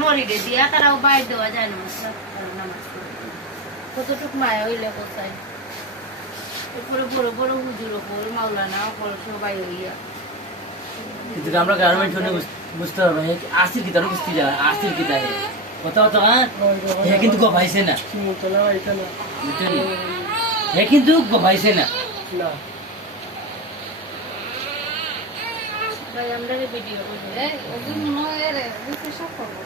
নরি রে দিয়া তারাও বাইর দেওয়া যায় না নামাজ কতটুক মায়া হইলে কোথায় উপরে বড় বড় হুজুর ওপর মাওলানা ওপর সবাই হইয়া কিন্তু আমরা গার্মেন্ট শুনে বুঝতে হবে আসির কি তার বুঝতে যায় আসির কি তাই কথা কথা হ্যাঁ কিন্তু গভাইছে না হ্যাঁ কিন্তু গভাইছে না ভাই আমরা ভিডিও করব এই ওগুলো মনে হয় রে বুঝতে সব করব